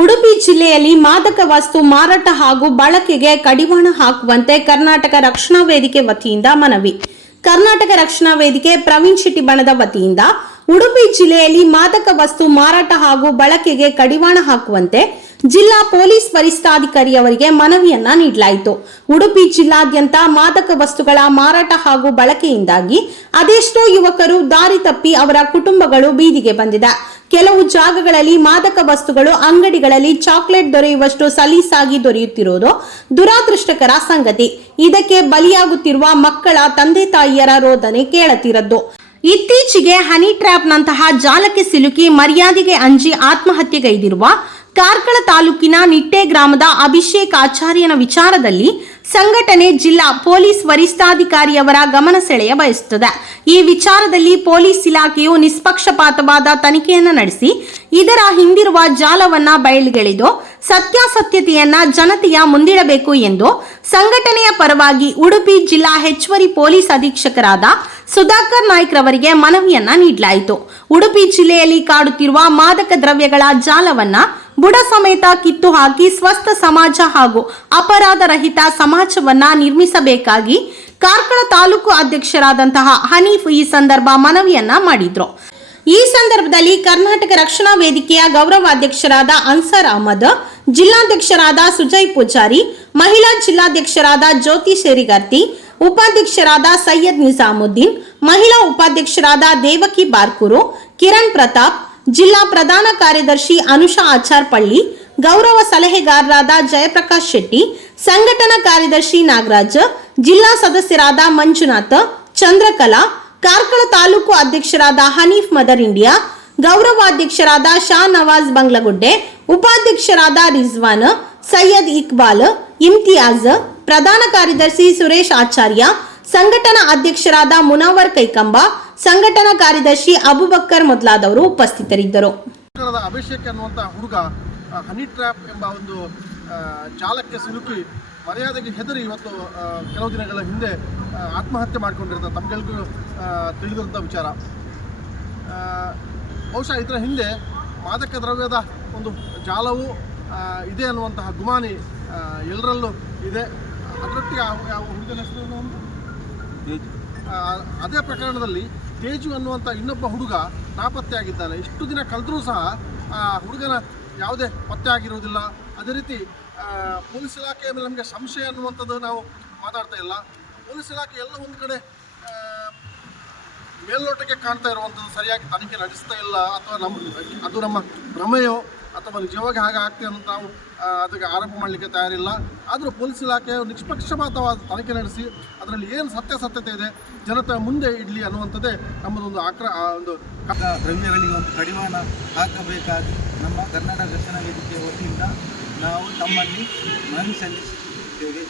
ಉಡುಪಿ ಜಿಲ್ಲೆಯಲ್ಲಿ ಮಾದಕ ವಸ್ತು ಮಾರಾಟ ಹಾಗೂ ಬಳಕೆಗೆ ಕಡಿವಾಣ ಹಾಕುವಂತೆ ಕರ್ನಾಟಕ ರಕ್ಷಣಾ ವೇದಿಕೆ ವತಿಯಿಂದ ಮನವಿ. ಕರ್ನಾಟಕ ರಕ್ಷಣಾ ವೇದಿಕೆ ಪ್ರವೀಣ್ ಶೆಟ್ಟಿ ಬಣದ ವತಿಯಿಂದ ಉಡುಪಿ ಜಿಲ್ಲೆಯಲ್ಲಿ ಮಾದಕ ವಸ್ತು ಮಾರಾಟ ಹಾಗೂ ಬಳಕೆಗೆ ಕಡಿವಾಣ ಹಾಕುವಂತೆ ಜಿಲ್ಲಾ ಪೊಲೀಸ್ ವರಿಷ್ಠಾಧಿಕಾರಿ ಅವರಿಗೆ ಮನವಿಯನ್ನ ನೀಡಲಾಯಿತು. ಉಡುಪಿ ಜಿಲ್ಲಾದ್ಯಂತ ಮಾದಕ ವಸ್ತುಗಳ ಮಾರಾಟ ಹಾಗೂ ಬಳಕೆಯಿಂದಾಗಿ ಅದೆಷ್ಟೋ ಯುವಕರು ದಾರಿ ತಪ್ಪಿ ಅವರ ಕುಟುಂಬಗಳು ಬೀದಿಗೆ ಬಂದಿದೆ. ಕೆಲವು ಜಾಗಗಳಲ್ಲಿ ಮಾದಕ ವಸ್ತುಗಳು, ಅಂಗಡಿಗಳಲ್ಲಿ ಚಾಕ್ಲೇಟ್ ದೊರೆಯುವಷ್ಟು ಸಲೀಸಾಗಿ ದೊರೆಯುತ್ತಿರುವುದು ದುರಾದೃಷ್ಟಕರ ಸಂಗತಿ. ಇದಕ್ಕೆ ಬಲಿಯಾಗುತ್ತಿರುವ ಮಕ್ಕಳ ತಂದೆ ತಾಯಿಯರ ರೋದನೆ ಕೇಳತಿರದ್ದು. ಇತ್ತೀಚೆಗೆ ಹನಿ ಟ್ರ್ಯಾಪ್ನಂತಹ ಜಾಲಕ್ಕೆ ಸಿಲುಕಿ ಮರ್ಯಾದೆಗೆ ಅಂಜಿ ಆತ್ಮಹತ್ಯೆಗೈದಿರುವ ಕಾರ್ಕಳ ತಾಲೂಕಿನ ನಿಟ್ಟೆ ಗ್ರಾಮದ ಅಭಿಷೇಕ್ ಆಚಾರ್ಯನ ವಿಚಾರದಲ್ಲಿ ಸಂಘಟನೆ ಜಿಲ್ಲಾ ಪೊಲೀಸ್ ವರಿಷ್ಠಾಧಿಕಾರಿಯವರ ಗಮನ ಸೆಳೆಯ ಬಯಸುತ್ತದೆ. ಈ ವಿಚಾರದಲ್ಲಿ ಪೊಲೀಸ್ ಇಲಾಖೆಯು ನಿಷ್ಪಕ್ಷಪಾತವಾದ ತನಿಖೆಯನ್ನು ನಡೆಸಿ, ಇದರ ಹಿಂದಿರುವ ಜಾಲವನ್ನ ಬಯಲಿಗೆಳೆದು ಸತ್ಯಾಸತ್ಯತೆಯನ್ನ ಜನತೆಯ ಮುಂದಿಡಬೇಕು ಎಂದು ಸಂಘಟನೆಯ ಪರವಾಗಿ ಉಡುಪಿ ಜಿಲ್ಲಾ ಹೆಚ್ಚುವರಿ ಪೊಲೀಸ್ ಅಧೀಕ್ಷಕರಾದ ಸುಧಾಕರ್ ನಾಯ್ಕ್ ರವರಿಗೆ ಮನವಿಯನ್ನ ನೀಡಲಾಯಿತು. ಉಡುಪಿ ಜಿಲ್ಲೆಯಲ್ಲಿ ಕಾಡುತ್ತಿರುವ ಮಾದಕ ದ್ರವ್ಯಗಳ ಜಾಲವನ್ನ ಬುಡ ಸಮೇತ ಕಿತ್ತು ಹಾಕಿ ಸ್ವಸ್ಥ ಸಮಾಜ ಹಾಗೂ ಅಪರಾಧ ರಹಿತ ಸಮಾಜವನ್ನ ನಿರ್ಮಿಸಬೇಕಾಗಿ ಕಾರ್ಕಳ ತಾಲೂಕು ಅಧ್ಯಕ್ಷರಾದಂತಹ ಹನೀಫ್ ಈ ಸಂದರ್ಭ ಮನವಿಯನ್ನ ಮಾಡಿದ್ರು. ಈ ಸಂದರ್ಭದಲ್ಲಿ ಕರ್ನಾಟಕ ರಕ್ಷಣಾ ವೇದಿಕೆಯ ಗೌರವಾಧ್ಯಕ್ಷರಾದ ಅನ್ಸರ್ ಅಹಮದ್, ಜಿಲ್ಲಾಧ್ಯಕ್ಷರಾದ ಸುಜಯ್ ಪೂಜಾರಿ, ಮಹಿಳಾ ಜಿಲ್ಲಾಧ್ಯಕ್ಷರಾದ ಜ್ಯೋತಿ ಶೇರಿಗರ್ತಿ, ಉಪಾಧ್ಯಕ್ಷರಾದ ಸೈಯದ್ ನಿಜಾಮುದ್ದೀನ್, ಮಹಿಳಾ ಉಪಾಧ್ಯಕ್ಷರಾದ ದೇವಕಿ ಬಾರ್ಕೂರು, ಕಿರಣ್ ಪ್ರತಾಪ್ ಜಿಲ್ಲಾ ಪ್ರಧಾನ ಕಾರ್ಯದರ್ಶಿ ಅನುಷಾ ಆಚಾರ್ಪಳ್ಳಿ, ಗೌರವ ಸಲಹೆಗಾರರಾದ ಜಯಪ್ರಕಾಶ್ ಶೆಟ್ಟಿ, ಸಂಘಟನಾ ಕಾರ್ಯದರ್ಶಿ ನಾಗರಾಜ್, ಜಿಲ್ಲಾ ಸದಸ್ಯರಾದ ಮಂಜುನಾಥ, ಚಂದ್ರಕಲಾ, ಕಾರ್ಕಳ ತಾಲೂಕು ಅಧ್ಯಕ್ಷರಾದ ಹನೀಫ್ ಮದರ್ ಇಂಡಿಯಾ, ಗೌರವಾಧ್ಯಕ್ಷರಾದ ಶಾ ನವಾಜ್ ಬಂಗ್ಲಗುಡ್ಡೆ, ಉಪಾಧ್ಯಕ್ಷರಾದ ರಿಜ್ವಾನ್, ಸೈಯದ್ ಇಕ್ಬಾಲ್, ಇಮ್ತಿಯಾಜ್, ಪ್ರಧಾನ ಕಾರ್ಯದರ್ಶಿ ಸುರೇಶ್ ಆಚಾರ್ಯ, ಸಂಘಟನಾ ಅಧ್ಯಕ್ಷರಾದ ಮುನವರ್ ಕೈಕಂಬ ಸಂಘಟನಾ ಕಾರ್ಯದರ್ಶಿ ಅಬುಬಕ್ಕರ್ ಮೊದಲಾದವರು ಉಪಸ್ಥಿತರಿದ್ದರು. ಅಭಿಷೇಕ್ ಅನ್ನುವಂಥ ಹುಡುಗ ಹನಿ ಟ್ರ್ಯಾಪ್ ಎಂಬ ಒಂದು ಚಾಲಕ್ಕೆ ಜಾಲಕ್ಕೆ ಸಿಲುಕಿ ಮರ್ಯಾದೆಗೆ ಹೆದರಿ ಇವತ್ತು ಕೆಲವು ದಿನಗಳ ಹಿಂದೆ ಆತ್ಮಹತ್ಯೆ ಮಾಡಿಕೊಂಡಿರ್ತಾರೆ ತಮಗೆಲ್ಗೂ ತಿಳಿದಿರುವಂಥ ವಿಚಾರ. ಬಹುಶಃ ಇದರ ಹಿಂದೆ ಮಾದಕ ದ್ರವ್ಯದ ಒಂದು ಜಾಲವು ಇದೆ ಅನ್ನುವಂತಹ ಗುಮಾನಿ ಎಲ್ಲರಲ್ಲೂ ಇದೆ. ಅದರೊಟ್ಟಿಗೆ ಹುಡುಗನ ಹೆಸರು ಅದೇ ಪ್ರಕರಣದಲ್ಲಿ ತೇಜು ಅನ್ನುವಂಥ ಇನ್ನೊಬ್ಬ ಹುಡುಗ ನಾಪತ್ತೆಯಾಗಿದ್ದಾನೆ. ಇಷ್ಟು ದಿನ ಕಳೆದ್ರೂ ಸಹ ಆ ಹುಡುಗನ ಯಾವುದೇ ಪತ್ತೆ ಆಗಿರುವುದಿಲ್ಲ. ಅದೇ ರೀತಿ ಪೊಲೀಸ್ ಇಲಾಖೆಯ ಮೇಲೆ ನಮಗೆ ಸಂಶಯ ಅನ್ನುವಂಥದ್ದು ನಾವು ಮಾತಾಡ್ತಾ ಇಲ್ಲ. ಪೊಲೀಸ್ ಇಲಾಖೆ ಎಲ್ಲ ಒಂದು ಕಡೆ ಮೇಲ್ನೋಟಕ್ಕೆ ಕಾಣ್ತಾ ಇರುವಂಥದ್ದು ಸರಿಯಾಗಿ ತನಿಖೆ ನಡೆಸ್ತಾ ಇಲ್ಲ ಅಥವಾ ನಮ್ಮ ಅದು ನಮ್ಮ ಭ್ರಮೆಯೋ ಅಥವಾ ನಿಜವಾಗಿ ಹಾಗೆ ಆಗ್ತದೆ ಅಂತ ನಾವು ಅದಕ್ಕೆ ಆರೋಪ ಮಾಡಲಿಕ್ಕೆ ತಯಾರಿಲ್ಲ. ಆದರೂ ಪೊಲೀಸ್ ಇಲಾಖೆ ನಿಷ್ಪಕ್ಷಪಾತವಾದ ತನಿಖೆ ನಡೆಸಿ ಅದರಲ್ಲಿ ಏನು ಸತ್ಯಾಸತ್ಯತೆ ಇದೆ, ಜನತೆ ಮುಂದೆ ಇಡಲಿ ಅನ್ನುವಂಥದ್ದೇ ನಮ್ಮದೊಂದು ಆಕ್ರ ಒಂದು ದ್ರವ್ಯಗಳಿಗೆ ಒಂದು ಕಡಿವಾಣ ಹಾಕಬೇಕಾಗಿ ನಮ್ಮ ಕನ್ನಡ ದರ್ಶನ ವೇದಿಕೆ ವತಿಯಿಂದ ನಾವು ತಮ್ಮಲ್ಲಿ ಮನವಿ ಸಲ್ಲಿಸುತ್ತೇವೆ.